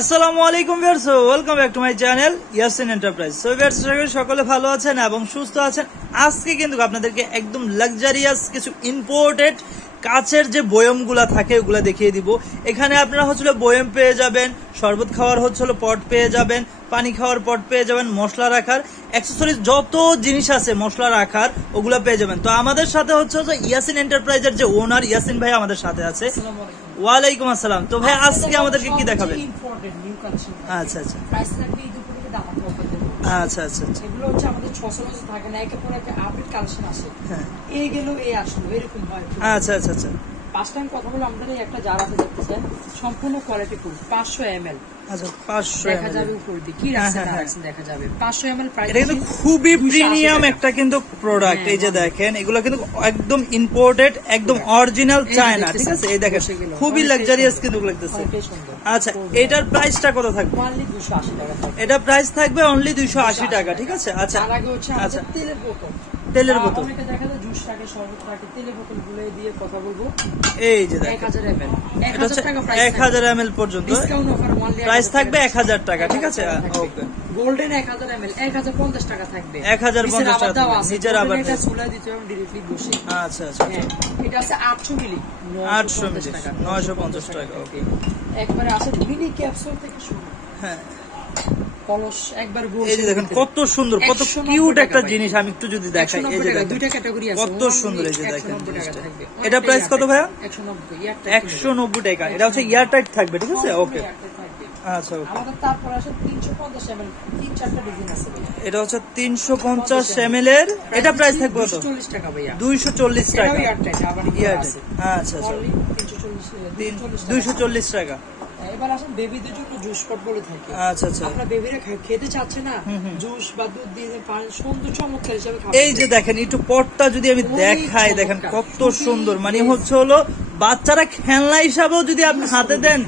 আসসালামু আলাইকুম viewers, welcome back to my channel Yasin enterprise. So viewers, সকলে ভালো আছেন এবং সুস্থ আছেন। আজকে কিন্তু আপনাদেরকে একদম লাক্সারিয়াস কিছু ইম্পোর্টেড কাচের যে বয়মগুলা থাকে ওগুলা দেখিয়ে দিব। এখানে আপনারা হচ্ছিল বয়ম পেয়ে যাবেন, শরবত খাওয়ার হচ্ছিল পট পেয়ে যাবেন, পানি খাওয়ার পট পেয়ে যাবেন, মশলা রাখার অ্যাক্সেসরিজ যত জিনিস আছে মশলা রাখার ওগুলা পেয়ে যাবেন। তো আমাদের সাথে হচ্ছে ইয়াসিন এন্টারপ্রাইজের যে ওনার ইয়াসিন ভাই আমাদের সাথে আছে। ওয়ালাইকুম আসসালাম। তো ভাই আজকে আমাদেরকে কি দেখাবেন? আচ্ছা আচ্ছা আচ্ছা আচ্ছা আচ্ছা, এগুলো হচ্ছে আমাদের 600 বছর থাকে না, একের পর এক আপডেট কালেকশন আসে। হ্যাঁ, এই গেল এই আসলো এরকম হয়। আচ্ছা আচ্ছা আচ্ছা, ফার্স্ট টাইম কথা বলে আমাদের এই একটা জার আছে দেখতেছেন, সম্পূর্ণ কোয়ালিটি ফুল 500 ml। আচ্ছা 500 দেখা যাবে উপর দিয়ে কি রাখছেন না রাখছেন দেখা যাবে। 500 ml প্রাইস। এটা কিন্তু খুবই প্রিমিয়াম একটা কিন্তু প্রোডাক্ট। এই যে দেখেন এগুলো কিন্তু একদম ইম্পোর্টেড, একদম অরিজিনাল চায়না। ঠিক আছে, এই দেখেন খুবই লাক্সারিয়াস কিন্তু লাগতেছে। আচ্ছা, এটার প্রাইসটা কত থাকবে? অনলি 280 টাকা থাকবে। এটা প্রাইস থাকবে অনলি 280 টাকা। ঠিক আছে। আচ্ছা, তার আগে হচ্ছে আমাদের তেলের বোতল। তেলের বোতল অনেকে দেখা যায় জুস থাকে, শরবত থাকে, তেলের বোতল গুলো দিয়ে কথা বলবো। এই যে দেখেন 1000 ml, 1000 টাকা প্রাইস, 1000 ml পর্যন্ত ডিসকাউন্ট অফার অনলি প্রাইস থাকবে 1000 টাকা। ঠিক আছে, ওকে। গোল্ডেন 1000 ml 1050 টাকা থাকবে। 1050 টাকা নিচের আবার এটা চুলা দিতে হবে ডাইরেক্টলি বসে। আচ্ছা আচ্ছা, এটা আছে 800 মিলি 800 টাকা 950 টাকা। ওকে, একবারে আছে মিনি ক্যাপসুল থেকে শুরু। হ্যাঁ, কলস একবার গোল। এই যে দেখেন কত সুন্দর, কত কিউট একটা জিনিস। আমি একটু যদি দেখাই, এই যে দেখেন দুইটা ক্যাটাগরি আছে, কত সুন্দর। এই যে দেখেন এটা প্রাইস কত ভাইয়া? 190 টাকা। এটা হচ্ছে এয়ার টাইট থাকবে। ঠিক আছে, ওকে। আচ্ছা, ওকে। আমাদের তারপর আসে 350 ml, 3-4টা ডিজাইন আছে। এটা হচ্ছে 350 ml এর। এটা প্রাইস থাকবে কত? 240 টাকা ভাইয়া। 240 টাকা। এটা এয়ার টাইট আবার এয়ার টাইট। আচ্ছা আচ্ছা, 240 টাকা। এবার আসেন বেবিদের জন্য জুস পট বলে থাকে। আচ্ছা আচ্ছা, আপনারা বেবিরা খেতে চাচ্ছে না, জুস বা দুধ দিয়ে পানি সুন্দর চমৎকার হিসেবে খাবেন। এই যে দেখেন একটু পটটা যদি আমি দেখাই, দেখেন কত সুন্দর। মানে হচ্ছে হলো বাচ্চারা খেলনা হিসাবেও যদি আপনি হাতে দেন,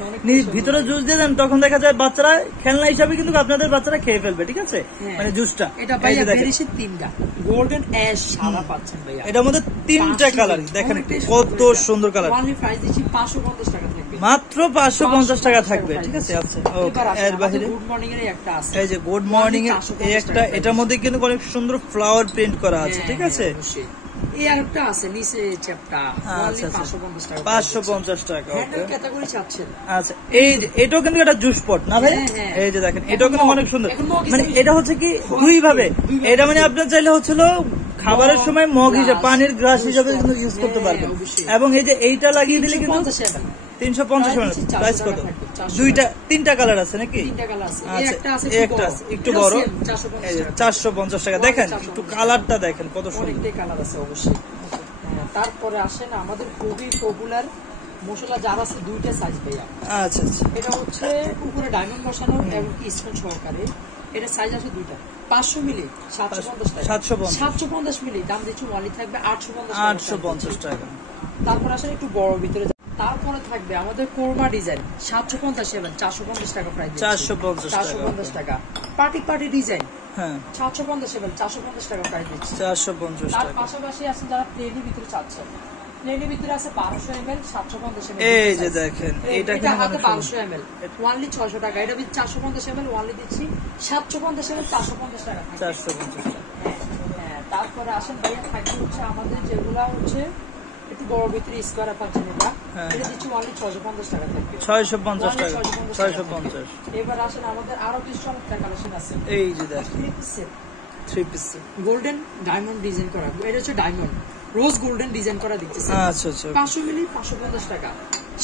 ভিতরে জুস দিয়ে দেন, তখন দেখা যায় বাচ্চারা খেলনা হিসাবে কিন্তু আপনাদের বাচ্চারা খেয়ে ফেলবে। ঠিক আছে, মানে জুসটা এটা ভাইয়া বেরিয়েছে 3টা গোল্ডেন অ্যাশ সাদা পাচ্ছেন ভাইয়া। এটার মধ্যে 3টা কালার দেখেন, কত সুন্দর কালার। অনলি প্রাইস দিচ্ছি 550 টাকা থাকবে, মাত্র 550 টাকা থাকবে। ঠিক আছে, আচ্ছা, ওকে। এর বাইরে গুড মর্নিং এর একটা আছে, এই যে গুড মর্নিং এর এই একটা, এটার মধ্যে কিন্তু অনেক সুন্দর ফ্লাওয়ার প্রিন্ট করা আছে। ঠিক আছে, এই আরেকটা আছে নিচে চ্যাপটা, অনলি 550 টাকা। 550 টাকা। হ্যান্ডেল ক্যাটাগরি চাচ্ছেন। আচ্ছা, এই যে এটাও কিন্তু একটা জুস পট না ভাই? এই যে দেখেন এটাও কিন্তু অনেক সুন্দর। মানে এটা হচ্ছে কি দুই ভাবে, এটা মানে আপনার চাইলে হচ্ছিল খাবারের সময় মগ হিসেবে, পানির গ্লাস হিসেবে কিন্তু ইউজ করতে পারবেন। এবং এই যে এইটা লাগিয়ে দিলে কিন্তু 350 ml। প্রাইস কত? তিনটা কালার আছে নাকি? আচ্ছা, একটা আছে একটু বড়, 450 টাকা। দেখেন একটু কালারটা দেখেন কত সুন্দর কালার আছে অবশ্যই। তারপরে আসেন আমাদের খুবই পপুলার মশলা জার আছে, 2টা সাইজ ভাইয়া। আচ্ছা আচ্ছা, এটা হচ্ছে উপরে ডায়মন্ড বসানো এবং স্টোন সহকারে। এটা সাইজ আছে 2টা, 500 মিলি 750 টাকা। 750 মিলি দাম দিচ্ছি ওয়ালি থাকবে 850 টাকা। তারপর আসেন একটু বড় ভিতরে। তারপরে থাকবে আমাদের কোরমা ডিজাইন 750 এবং 450 টাকা প্রাইস। 450 টাকা। পার্টি ডিজাইন, হ্যাঁ 750 এবং 450 টাকা প্রাইস দিচ্ছি। 450 তার টাকা। পাশাপাশি আছে যারা প্লেনের ভিতরে চাচ্ছেন, প্লেনের ভিতরে আছে 1200 ml 750 ml। এই যে দেখেন এটা কিন্তু হাতে 1200 ml ওয়ানলি 600 টাকা। এটা দিচ্ছি 450 ml ওয়ানলি দিচ্ছি 750 ml 450 টাকা। 450 টাকা। হ্যাঁ, তারপরে আসেন ভাইয়া থাকবে হচ্ছে আমাদের যেগুলা হচ্ছে একটু বড় ভিতরে স্কয়ার পাচ্ছেন, এটা দিচ্ছি অনলি 650 টাকা থাকবে। 650 টাকা, 650। এবার আসেন আমাদের আরো কিছু চমৎকার কালেকশন আছে। এই যে দেখেন 3 পিস গোল্ডেন ডায়মন্ড ডিজাইন করা, এটা হচ্ছে ডায়মন্ড রোজ গোল্ডেন ডিজাইন করা দিতেছে। আচ্ছা আচ্ছা, 500 মিলি 550 টাকা,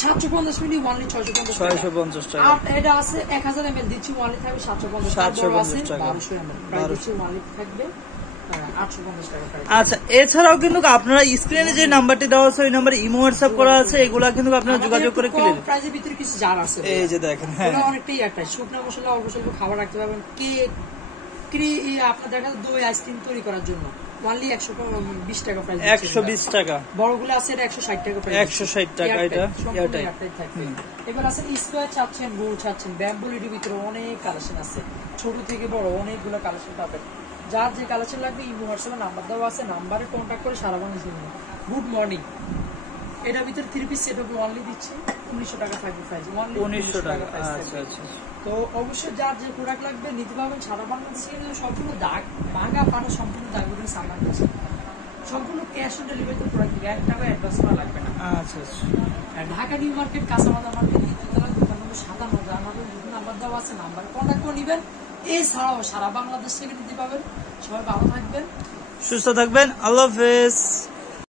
750 মিলি অনলি 650 টাকা। আর এটা আছে 1000 ml দিচ্ছি অনলি থাকবে 750 টাকা। 750 টাকা 1200 ml প্রাইস দিচ্ছি অনলি থাকবে 850 টাকা। আচ্ছা, এছাড়াও কিন্তু আপনারা স্ক্রিনে যে নাম্বারটি দেওয়া আছে ওই নাম্বারে ইমো হোয়াটসঅ্যাপ করা আছে, এগুলা কিন্তু আপনারা যোগাযোগ করে কিনে নিন। প্রাইজের ভিতরে কিছু জার আছে, এই যে দেখেন, হ্যাঁ অনেকটাই একটা শুকনো মশলা অল্প স্বল্প খাবার রাখতে পারবেন। কেক আপনার দেখা যায় দই আইসক্রিম তৈরি করার জন্য অনলি 120 টাকা প্রাইস। 120 টাকা। বড়গুলো আছে 160 টাকা প্রাইস। 160 টাকা। এটা এবার আছে স্কয়ার চাচ্ছেন, গোল চাচ্ছেন, ব্যাম্বু লিডির ভিতরে অনেক কালেকশন আছে, ছোট থেকে বড় অনেকগুলো কালেকশন পাবেন। যার যে কালেকশন লাগবে ইমো হোয়াটসঅ্যাপে নাম্বার দেওয়া আছে, নাম্বারে কন্ট্যাক্ট করে সারা বাংলাদেশে নিন। গুড মর্নিং এটার ভিতরে 3 পিস সেট হবে অনলি দিচ্ছি 1900 টাকা থাকবে প্রাইস, অনলি 1900 টাকা। আচ্ছা আচ্ছা। তো অবশ্যই যার যে প্রোডাক্ট লাগবে নিতে পারবেন। সারা বাংলাদেশে কিন্তু সম্পূর্ণ দাগ ভাঙা পাটা সম্পূর্ণ দাগ উঠে সামান আছে, সম্পূর্ণ ক্যাশ অন ডেলিভারিতে প্রোডাক্ট দিবে, 1 টাকা অ্যাডভান্স করা লাগবে না। আচ্ছা আচ্ছা। আর ঢাকা নিউ মার্কেট কাঁচামাদা মার্কেট দ্বিতীয়তলা দোকান নম্বর 57, আমাদের নাম্বার দেওয়া আছে, নাম্বার কন্ট্যাক্ট করে নেবেন। এছাড়াও সারা বাংলাদেশ থেকে নিতে পারবেন। সবাই ভালো থাকবেন, সুস্থ থাকবেন, আল্লাহ হাফেজ।